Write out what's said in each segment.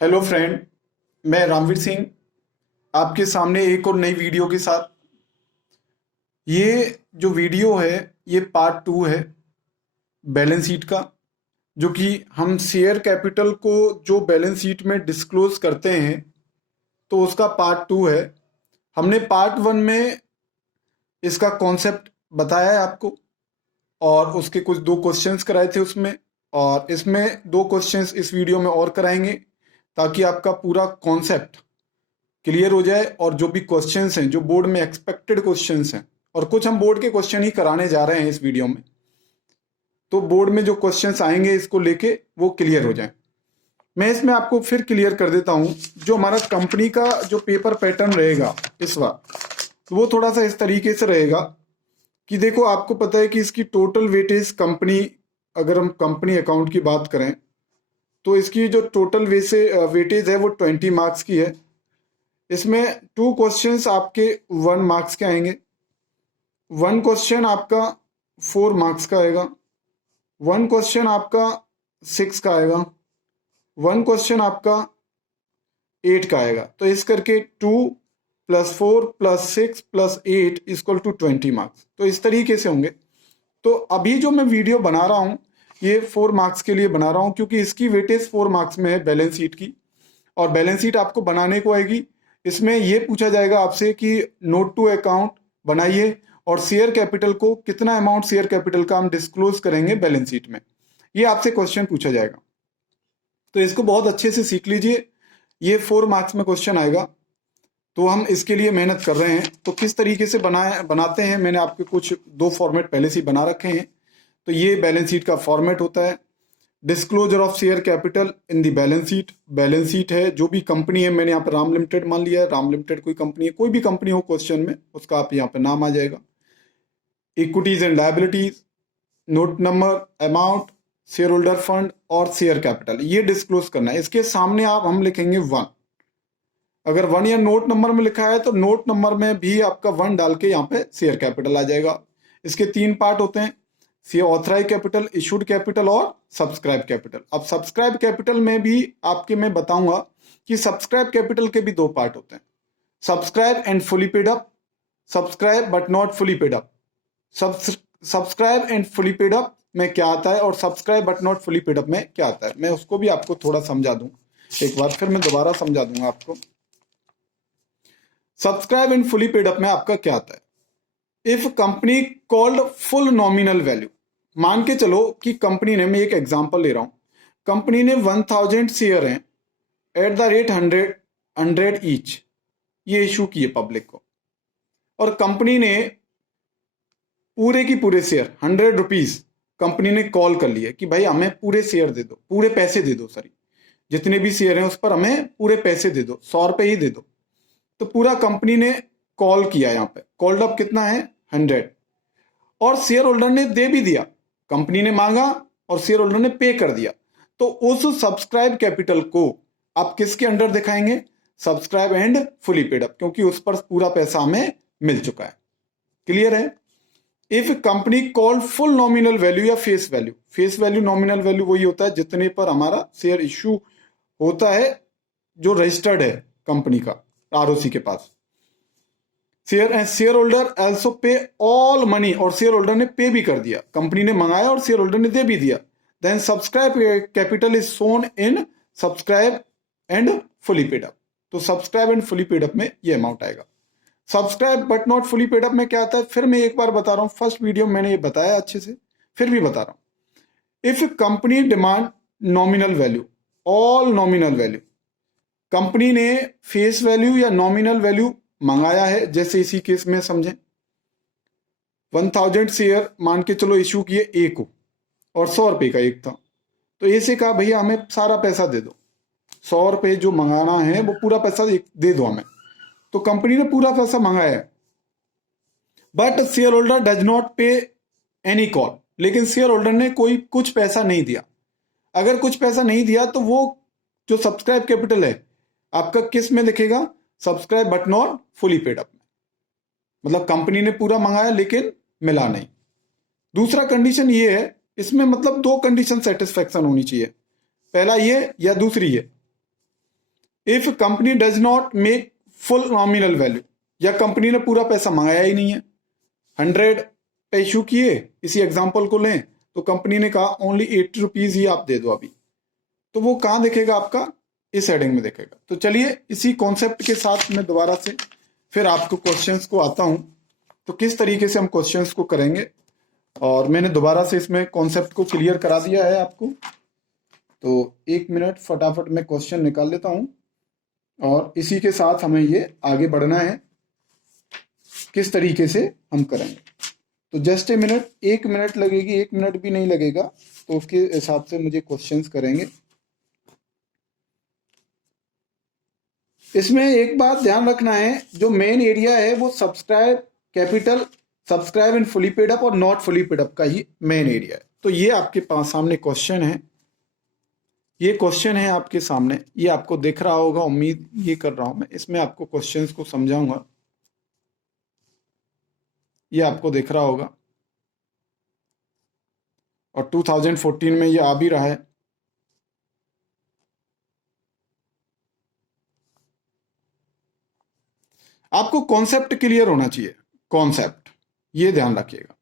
Hello friend, मैं रामवीर सिंह आपके सामने एक और नई वीडियो के साथ। ये जो वीडियो है ये पार्ट 2 है बैलेंस शीट का, जो कि हम शेयर कैपिटल को जो बैलेंस शीट में डिस्क्लोज करते हैं तो उसका पार्ट 2 है। हमने पार्ट 1 में इसका कॉन्सेप्ट बताया है आपको और उसके कुछ 2 क्वेश्चंस कराए थे उसमें, और इसमें 2 क्वेश्चंस इस वीडियो में और कराएंगे ताकि आपका पूरा कॉन्सेप्ट क्लियर हो जाए। और जो भी क्वेश्चंस हैं जो बोर्ड में एक्सपेक्टेड क्वेश्चंस हैं, और कुछ हम बोर्ड के क्वेश्चन ही कराने जा रहे हैं इस वीडियो में, तो बोर्ड में जो क्वेश्चंस आएंगे इसको लेके वो क्लियर हो जाए। मैं इसमें आपको फिर क्लियर कर देता हूं, जो हमारा कंपनी का जो पेपर पैटर्न रहेगा इस बार, तो वो थोड़ा सा इस तरीके से रहेगा कि देखो, आपको पता है कि इसकी टोटल वेटेज कंपनी, अगर हम कंपनी अकाउंट की बात करें तो इसकी जो टोटल वेटेज है वो 20 मार्क्स की है। इसमें 2 क्वेश्चंस आपके 1 मार्क्स के आएंगे, 1 क्वेश्चन आपका 4 मार्क्स का आएगा, 1 क्वेश्चन आपका 6 का आएगा, 1 क्वेश्चन आपका 8 का आएगा। तो इस करके 2 + 4 + 6 + 8 = 20 मार्क्स। तो इस तरीके से होंगे। तो अभी जो मैं वीडियो बना रहा हूँ ये 4 मार्क्स के लिए बना रहा हूँ, क्योंकि इसकी वेटेज 4 मार्क्स में है बैलेंस शीट की। और बैलेंस शीट आपको बनाने को आएगी, इसमें यह पूछा जाएगा आपसे कि नोट टू अकाउंट बनाइए और शेयर कैपिटल को, कितना अमाउंट शेयर कैपिटल का हम डिस्क्लोज करेंगे बैलेंस शीट में, ये आपसे क्वेश्चन पूछा जाएगा। तो इसको बहुत अच्छे से सीख लीजिए, ये 4 मार्क्स में क्वेश्चन आएगा। तो हम इसके लिए मेहनत कर रहे हैं। तो किस तरीके से बनाते हैं, मैंने आपके कुछ 2 फॉर्मेट पहले से बना रखे हैं। तो ये बैलेंस शीट का फॉर्मेट होता है, disclosure of share capital in the balance sheet. Balance sheet है जो भी कंपनी है, मैंने यहाँ पर राम लिमिटेड मान लिया है, राम लिमिटेड कोई कंपनी है, कोई भी कंपनी हो क्वेश्चन में उसका आप यहाँ पे नाम आ जाएगा। Equities and liabilities, note number, amount, share holder fund और शेयर कैपिटल, ये डिस्क्लोज करना है। इसके सामने हम लिखेंगे 1। अगर 1 या नोट नंबर में लिखा है तो नोट नंबर में भी आपका 1 डाल के यहाँ पे शेयर कैपिटल आ जाएगा। इसके 3 पार्ट होते हैं, ऑथराइज कैपिटल, इशूड कैपिटल और सब्सक्राइब कैपिटल। अब सब्सक्राइब कैपिटल में भी आपके मैं बताऊंगा कि सब्सक्राइब कैपिटल के भी 2 पार्ट होते हैं, subscribe and fully paid up, subscribe but not fully paid up. Subscribe and fully paid up में क्या आता है और subscribe but not fully paid up में क्या आता है, मैं उसको भी आपको थोड़ा समझा दूं। एक बार फिर मैं दोबारा समझा दूंगा आपको। Subscribe and fully paid up में आपका क्या आता है, if company called full nominal value, मान के चलो कि कंपनी ने, मैं एक एग्जांपल ले रहा हूं, कंपनी ने 1000 शेयर हैं एट द रेट 100 ईच, ये इशू किए पब्लिक को, और कंपनी ने पूरे की पूरे शेयर 100 रुपीज कंपनी ने कॉल कर लिए कि भाई हमें पूरे शेयर दे दो, पूरे पैसे दे दो, सॉरी जितने भी शेयर हैं उस पर हमें पूरे पैसे दे दो, 100 रुपए ही दे दो। तो पूरा कंपनी ने कॉल किया, यहाँ पे कॉल्ड अप कितना है 100, और शेयर होल्डर ने दे भी दिया, कंपनी ने मांगा और शेयर होल्डर ने पे कर दिया। तो उस सब्सक्राइब कैपिटल को आप किसके अंडर दिखाएंगे, subscribe and fully paid up, क्योंकि उस पर पूरा पैसा हमें मिल चुका है। क्लियर है। If company call full nominal value या face value, face value nominal value वही होता है जितने पर हमारा शेयर इश्यू होता है, जो रजिस्टर्ड है कंपनी का आरओसी के पास। Share holder also pay all money, और शेयर होल्डर ने पे भी कर दिया, कंपनी ने मंगाया और शेयर होल्डर ने दे भी दिया। Then subscribe capital is shown in subscribe and fully paid up. तो subscribe and fully paid up में ये अमाउंट आएगा। Subscribe but not fully paid up में क्या आता है, फिर मैं एक बार बता रहा हूं, फर्स्ट वीडियो में मैंने ये बताया अच्छे से, फिर भी बता रहा हूं। If company demand nominal value, all nominal value, company ने फेस वैल्यू या नॉमिनल वैल्यू मंगाया है, जैसे इसी केस में समझें 1000 शेयर मान के चलो इशू किए ए को, और 100 रुपए का एक था, तो ए से कहा भैया हमें सारा पैसा दे दो, 100 रुपए जो मंगाना है वो पूरा पैसा दे दो हमें। तो कंपनी ने पूरा पैसा मंगाया है, but share holder does not पे एनी कॉल, लेकिन शेयर होल्डर ने कोई कुछ पैसा नहीं दिया। अगर कुछ पैसा नहीं दिया तो वो जो सब्सक्राइब कैपिटल है आपका किस में दिखेगा, subscribe but not fully paid up में, मतलब कंपनी ने पूरा मंगाया लेकिन मिला नहीं। दूसरा कंडीशन ये है, इसमें मतलब 2 कंडीशन सेटिस्फेक्शन होनी चाहिए, पहला ये या दूसरी ये, if company does not make full nominal value, या कंपनी ने पूरा पैसा मंगाया ही नहीं है, 100 पे इशू किए, इसी एग्जांपल को लें तो कंपनी ने कहा ओनली 80 रुपीज ही आप दे दो अभी, तो वो कहाँ दिखेगा आपका, इस हेडिंग में दिखेगा। तो चलिए इसी कॉन्सेप्ट के साथ मैं दोबारा से फिर आपको क्वेश्चंस को आता हूं, तो किस तरीके से हम क्वेश्चंस को करेंगे, और मैंने दोबारा से इसमें कॉन्सेप्ट को क्लियर करा दिया है आपको। तो 1 मिनट फटाफट मैं क्वेश्चन निकाल लेता हूं, और इसी के साथ हमें ये आगे बढ़ना है, किस तरीके से हम करेंगे। तो जस्ट ए मिनट, 1 मिनट लगेगी, 1 मिनट भी नहीं लगेगा, तो उसके हिसाब से मुझे क्वेश्चंस करेंगे। इसमें एक बात ध्यान रखना है, जो मेन एरिया है वो सब्सक्राइब कैपिटल, सब्सक्राइब इन फुली पेड अप और नॉट फुली पेड अप का ही मेन एरिया है। तो ये आपके पास सामने क्वेश्चन है, ये क्वेश्चन है आपके सामने, ये आपको दिख रहा होगा, उम्मीद ये कर रहा हूं मैं, इसमें आपको क्वेश्चंस को समझाऊंगा, ये आपको दिख रहा होगा, और 2014 में ये आ भी रहा है। आपको कॉन्सेप्ट क्लियर होना चाहिए, कॉन्सेप्ट ये ध्यान रखिएगा।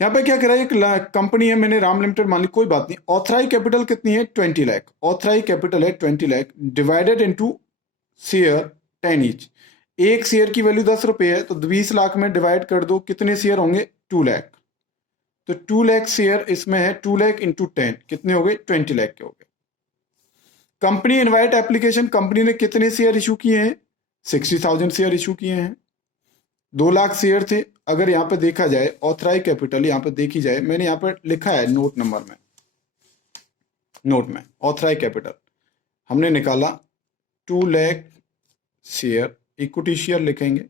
यहाँ पे क्या करा, एक कंपनी है, मैंने राम लिमिटेड मान ली, कोई बात नहीं। ऑथराइज कैपिटल कितनी है, 20 लाख, ऑथराइज कैपिटल है 20 lakh, divided into share 10 each. एक शेयर की वैल्यू 10 रुपए है, तो 20 लाख में डिवाइड कर दो, कितने शेयर होंगे, 2 लाख। तो 2 लाख शेयर इसमें है, 2 लाख इंटू 10 कितने हो गए, 20 लाख के हो गए। कंपनी इनवाइट एप्लीकेशन, कंपनी ने कितने शेयर इशू किए हैं, 60,000 शेयर इशू किए हैं, 2 लाख शेयर थे। अगर यहाँ पे देखा जाए ऑथराइज कैपिटल, यहाँ पे देखी जाए, मैंने यहाँ पे लिखा है नोट नंबर में, नोट में ऑथराइज कैपिटल हमने निकाला 2 लाख शेयर, इक्विटी शेयर लिखेंगे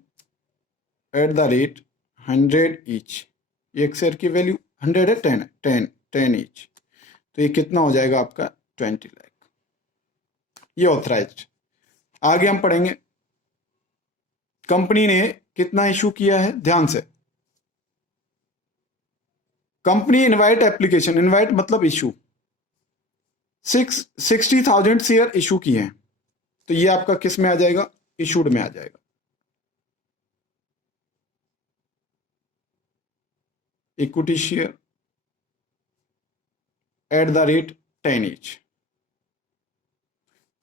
एट द रेट 100 ईच, एक शेयर की वैल्यू 100 है, 10 ईच, तो ये कितना हो जाएगा आपका 20 लाख, ये ऑथराइज। आगे हम पढ़ेंगे कंपनी ने कितना इशू किया है, ध्यान से, कंपनी इनवाइट एप्लीकेशन, इनवाइट मतलब इशू, 60,000 शेयर इशू किए हैं, तो ये आपका किस में आ जाएगा, इशूड में आ जाएगा। Equity share at the rate 10 each,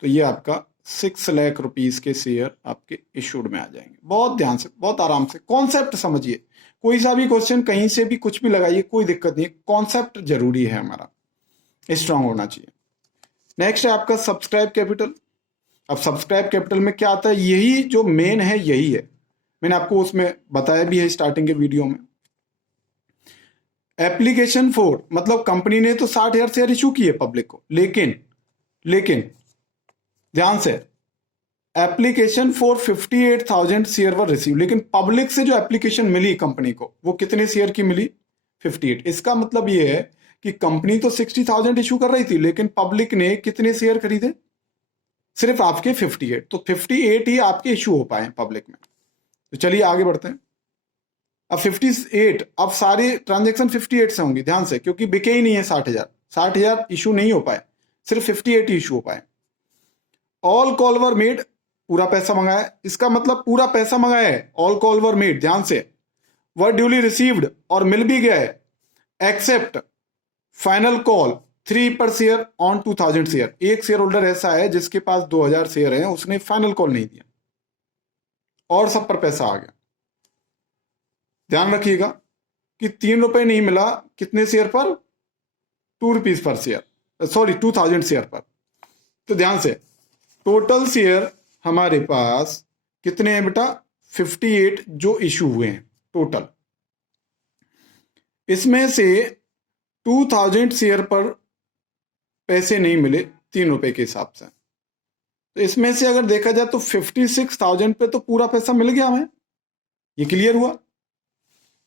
तो ये आपका 6 लाख रुपीस के शेयर आपके इशूड में आ जाएंगे। बहुत ध्यान से, बहुत आराम से कॉन्सेप्ट समझिए, कोई सा भी क्वेश्चन कहीं से भी कुछ भी लगाइए, कोई दिक्कत नहीं, कॉन्सेप्ट जरूरी है, हमारा स्ट्रांग होना चाहिए। नेक्स्ट है आपका सब्सक्राइब कैपिटल। अब सब्सक्राइब कैपिटल में क्या आता है, यही जो मेन है यही है, मैंने आपको उसमें बताया भी है स्टार्टिंग के वीडियो में। एप्लीकेशन फॉर मतलब कंपनी ने तो 60,000 शेयर इशू किए पब्लिक को, लेकिन ध्यान से, application for 58,000 share were receive, लेकिन पब्लिक से जो एप्लीकेशन मिली कंपनी को वो कितने शेयर की मिली, 58। इसका मतलब ये है कि कंपनी तो 60,000 इशू कर रही थी, लेकिन पब्लिक ने कितने शेयर खरीदे, सिर्फ आपके 58, तो 58 ही आपके इशू हो पाए पब्लिक में। तो चलिए आगे बढ़ते हैं। अब 58, अब सारे ट्रांजेक्शन 58 से होंगी, ध्यान से, क्योंकि बिके ही नहीं है 60,000 इशू नहीं हो पाए, सिर्फ 58 ही इशू हो पाए। ऑल कॉल वर मेड, पूरा पैसा मंगाया, इसका मतलब पूरा पैसा मंगाया है, ऑल कॉल वर मेड, ध्यान से, वर ड्यूली रिसीव्ड और मिल भी गया है, एक्सेप्ट फाइनल कॉल 3 पर शेयर ऑन 2,000 शेयर। एक शेयर होल्डर ऐसा है जिसके पास 2,000 शेयर है, उसने फाइनल कॉल नहीं दिया और सब पर पैसा आ गया। ध्यान रखिएगा कि 3 रुपए नहीं मिला, कितने शेयर पर, 2 rupees per share, sorry 2,000 share पर। तो ध्यान से, टोटल शेयर हमारे पास कितने हैं बेटा, 58 जो इशू हुए हैं टोटल, इसमें से 2,000 शेयर पर पैसे नहीं मिले 3 रुपए के हिसाब से, तो इसमें से अगर देखा जाए तो 56,000 पे तो पूरा पैसा मिल गया हमें, ये क्लियर हुआ।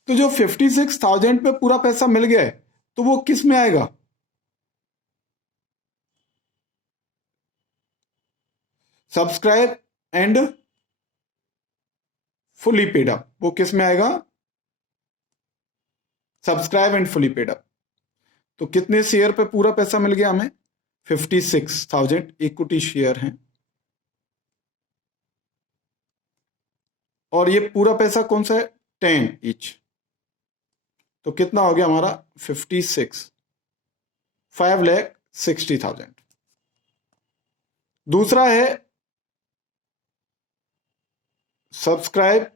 तो जो 56,000 पे पूरा पैसा मिल गया है, तो वो किस में आएगा, subscribe and fully paid up, वो किस में आएगा, subscribe and fully paid up. तो कितने शेयर पे पूरा पैसा मिल गया हमें, 56,000 इक्विटी शेयर हैं, और ये पूरा पैसा कौन सा है, 10 ईच। तो कितना हो गया हमारा, 5,60,000। दूसरा है subscribe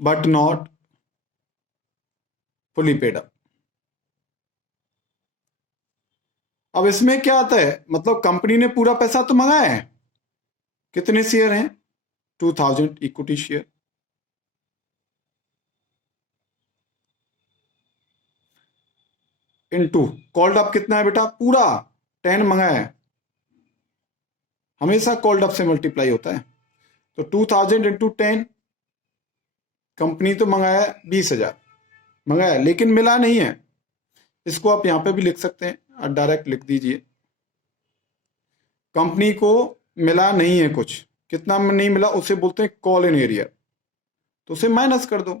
but not fully paid up. अब इसमें क्या आता है, मतलब कंपनी ने पूरा पैसा तो मंगाया है, कितने शेयर हैं, 2,000 equity share, into called up कितना है बेटा, पूरा 10 मंगाया है, हमेशा कॉल्ड अप से मल्टीप्लाई होता है। तो 2,000 इंटू 10, कंपनी तो मंगाया 20,000 मंगाया, लेकिन मिला नहीं है। इसको आप यहां पे भी लिख सकते हैं, आप डायरेक्ट लिख दीजिए, कंपनी को मिला नहीं है कुछ, कितना नहीं मिला उसे बोलते हैं कॉल इन एरियर, तो उसे माइनस कर दो।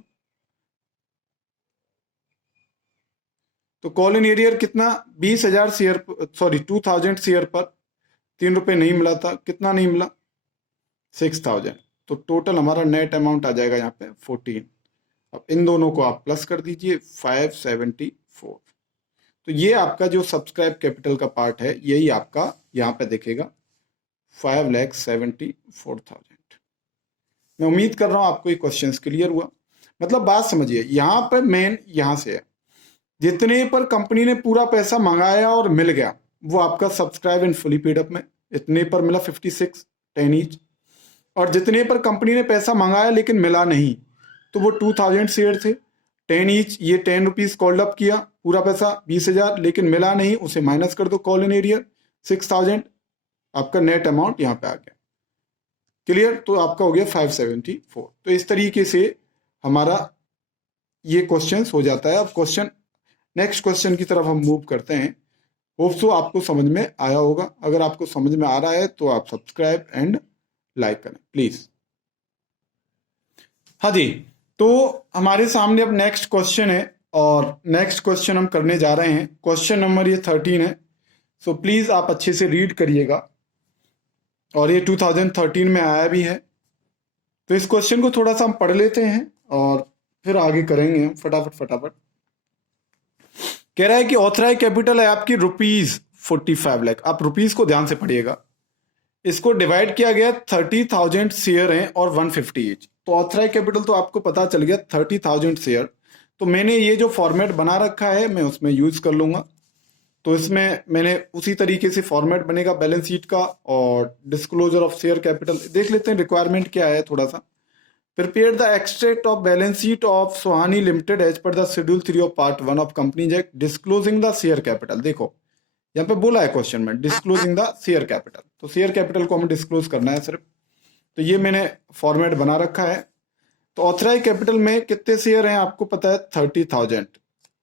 तो कॉल इन एरियर कितना, 20,000 शेयर, सॉरी 2,000 शेयर पर 3 रुपए नहीं मिला था, कितना नहीं मिला, 6,000। तो टोटल हमारा नेट अमाउंट आ जाएगा यहाँ पे 14। अब इन दोनों को आप प्लस कर दीजिए, 574। तो ये आपका जो सब्सक्राइब कैपिटल का पार्ट है, यही आपका यहाँ पे दिखेगा 5,74,000। मैं उम्मीद कर रहा हूँ आपको ये क्वेश्चन क्लियर हुआ। मतलब बात समझिए, यहाँ पर मेन यहाँ से है, जितने पर कंपनी ने पूरा पैसा मंगाया और मिल गया, वो आपका subscribe and fully paid up में इतने पर मिला 56, 10 ईच। और जितने पर कंपनी ने पैसा मंगाया लेकिन मिला नहीं, तो वो 2,000 शेयर थे, 10 ईच, ये 10 रुपीज कॉल्ड अप किया, पूरा पैसा 20,000, लेकिन मिला नहीं, उसे माइनस कर दो कॉल इन एरियर 6,000, आपका नेट अमाउंट यहाँ पे आ गया। क्लियर, तो आपका हो गया 574। तो इस तरीके से हमारा ये क्वेश्चन हो जाता है। अब क्वेश्चन, नेक्स्ट क्वेश्चन की तरफ हम मूव करते हैं। होप सो आपको समझ में आया होगा। अगर आपको समझ में आ रहा है तो आप सब्सक्राइब एंड लाइक करें प्लीज। हाँ जी, तो हमारे सामने अब नेक्स्ट क्वेश्चन है, और नेक्स्ट क्वेश्चन हम करने जा रहे हैं। क्वेश्चन नंबर ये 13 है, सो प्लीज आप अच्छे से रीड करिएगा, और ये 2013 में आया भी है। तो इस क्वेश्चन को थोड़ा सा हम पढ़ लेते हैं और फिर आगे करेंगे हम फटाफट। कह रहा है कि ऑथराइज कैपिटल है आपकी ₹45 लाख। आप रुपीज को ध्यान से पढ़िएगा। इसको डिवाइड किया गया, 30,000 शेयर हैं और 150 ईच। तो ऑथराइज कैपिटल तो आपको पता चल गया 30,000 शेयर। तो मैंने ये जो फॉर्मेट बना रखा है मैं उसमें यूज कर लूंगा। तो इसमें मैंने उसी तरीके से फॉर्मेट बनेगा बैलेंस शीट का, और डिस्क्लोजर ऑफ शेयर कैपिटल देख लेते हैं रिक्वायरमेंट क्या है थोड़ा सा। Prepare the extract of balance sheet of Sohani limited as per the schedule 3 of part 1 of companies act disclosing the share capital. देखो यहाँ पे बोला है क्वेश्चन में डिस्क्लोजिंग द शेयर कैपिटल, तो शेयर कैपिटल को हमें डिस्क्लोज करना है सिर्फ। तो ये मैंने फॉर्मेट बना रखा है। तो ऑथराइज कैपिटल में कितने शेयर हैं आपको पता है, 30,000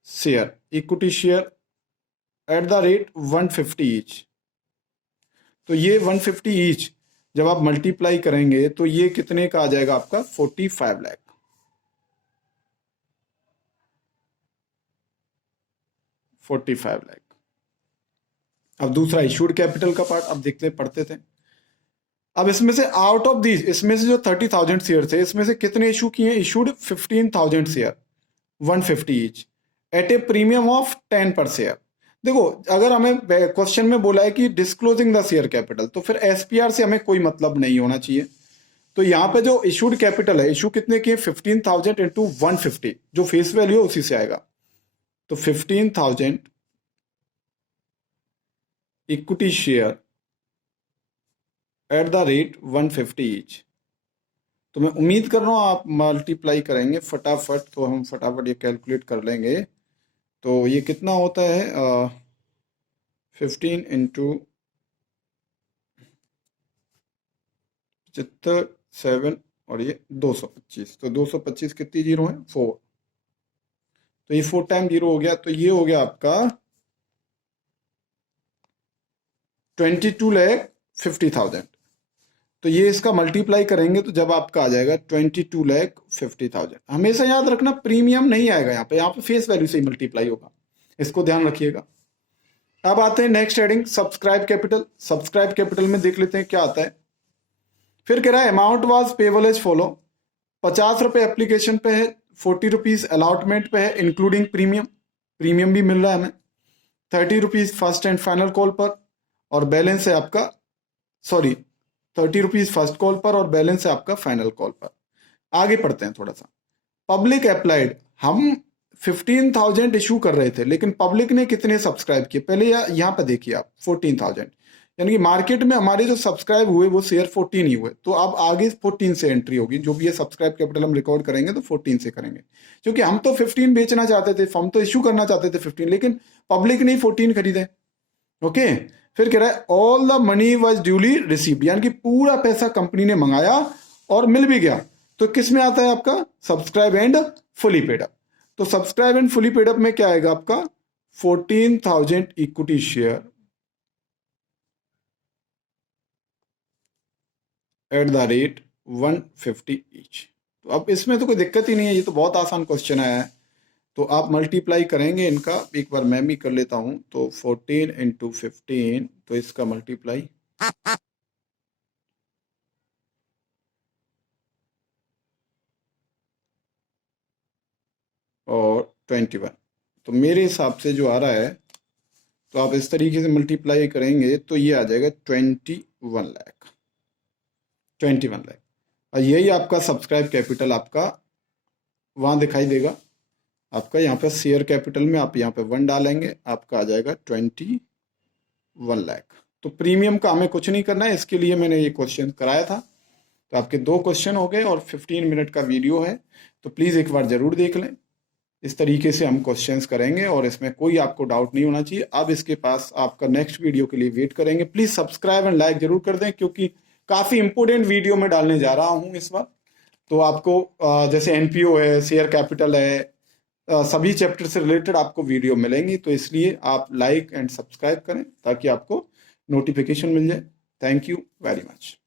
share, equity share at the rate 150 each. तो ये 150 ईच जब आप मल्टीप्लाई करेंगे तो ये कितने का आ जाएगा आपका, 45 लाख। अब दूसरा इशूड कैपिटल का पार्ट अब देखते पढ़ते थे। अब इसमें से आउट ऑफ दीज, इसमें से जो 30,000 शेयर थे, इसमें से कितने इशू किए हैं, issued 15,000 share 150 each eight A premium of 10 पर शेयर। देखो अगर हमें क्वेश्चन में बोला है कि डिस्क्लोजिंग द शेयर कैपिटल, तो फिर एसपीआर से हमें कोई मतलब नहीं होना चाहिए। तो यहाँ पे जो इशूड कैपिटल है, इशू कितने किए, 15,000 इंटू 150, जो फेस वैल्यू है उसी से आएगा। तो 15,000 equity share at the rate 150 each. तो मैं उम्मीद कर रहा हूँ आप मल्टीप्लाई करेंगे फटाफट, तो हम फटाफट ये कैलकुलेट कर लेंगे। तो ये कितना होता है, 15 इंटू 7 और ये 225, तो 225 कितनी जीरो है, 4। तो ये 4 टाइम जीरो हो गया, तो ये हो गया आपका 22,50,000। तो ये इसका मल्टीप्लाई करेंगे तो जब आपका आ जाएगा 22,50,000। हमेशा याद रखना प्रीमियम नहीं आएगा यहाँ पे फेस वैल्यू से ही मल्टीप्लाई होगा, इसको ध्यान रखिएगा। अब आते हैं next heading subscribe capital. Subscribe capital में देख लेते हैं क्या आता है। फिर कह रहा है amount was payable as follow, 50 रुपये एप्लीकेशन पे है, 40 रुपीज अलॉटमेंट पे है इंक्लूडिंग प्रीमियम, प्रीमियम भी मिल रहा है हमें, 30 rupees first and final call पर, और बैलेंस है आपका 30 रुपीज फर्स्ट कॉल पर और बैलेंस है आपका फाइनल कॉल पर। आगे पढ़ते हैं थोड़ा सा। पब्लिक अप्लाइड, हम 15,000 इशू कर रहे थे लेकिन पब्लिक ने कितने सब्सक्राइब किए, पहले यहाँ पे देखिए आप 14,000, यानी कि मार्केट में हमारे जो सब्सक्राइब हुए वो शेयर 14 ही हुए, तो अब आगे 14 से एंट्री होगी। जो भी ये सब्सक्राइब कैपिटल हम रिकॉर्ड करेंगे तो 14 से करेंगे, क्योंकि हम तो 15 बेचना चाहते थे, हम तो इशू करना चाहते थे 15, लेकिन पब्लिक ने 14 खरीदे। ओके, फिर कह रहा है all the money was duly received, यानी कि पूरा पैसा कंपनी ने मंगाया और मिल भी गया। तो किस में आता है आपका subscribe and fully paid up. तो subscribe and fully paid up में क्या आएगा आपका 14,000 equity share at the rate 150 each. तो अब इसमें तो कोई दिक्कत ही नहीं है, ये तो बहुत आसान क्वेश्चन आया है। तो आप मल्टीप्लाई करेंगे इनका, एक बार मैं भी कर लेता हूं। तो 14 इंटू 15, तो इसका मल्टीप्लाई और 21, तो मेरे हिसाब से जो आ रहा है, तो आप इस तरीके से मल्टीप्लाई करेंगे तो ये आ जाएगा 21 लाख, 21 लाख। और यही आपका सब्सक्राइब कैपिटल आपका वहाँ दिखाई देगा। आपका यहाँ पर शेयर कैपिटल में आप यहाँ पे 1 डालेंगे, आपका आ जाएगा 21 लाख। तो प्रीमियम का हमें कुछ नहीं करना है, इसके लिए मैंने ये क्वेश्चन कराया था। तो आपके 2 क्वेश्चन हो गए और 15 मिनट का वीडियो है, तो प्लीज़ एक बार ज़रूर देख लें। इस तरीके से हम क्वेश्चंस करेंगे और इसमें कोई आपको डाउट नहीं होना चाहिए। अब इसके पास आपका नेक्स्ट वीडियो के लिए वेट करेंगे। प्लीज़ सब्सक्राइब एंड लाइक जरूर कर दें, क्योंकि काफ़ी इंपॉर्टेंट वीडियो में डालने जा रहा हूँ इस बार। तो आपको जैसे एनपीओ है, शेयर कैपिटल है, सभी चैप्टर से रिलेटेड आपको वीडियो मिलेंगी। तो इसलिए आप लाइक एंड सब्सक्राइब करें ताकि आपको नोटिफिकेशन मिल जाए। Thank you very much.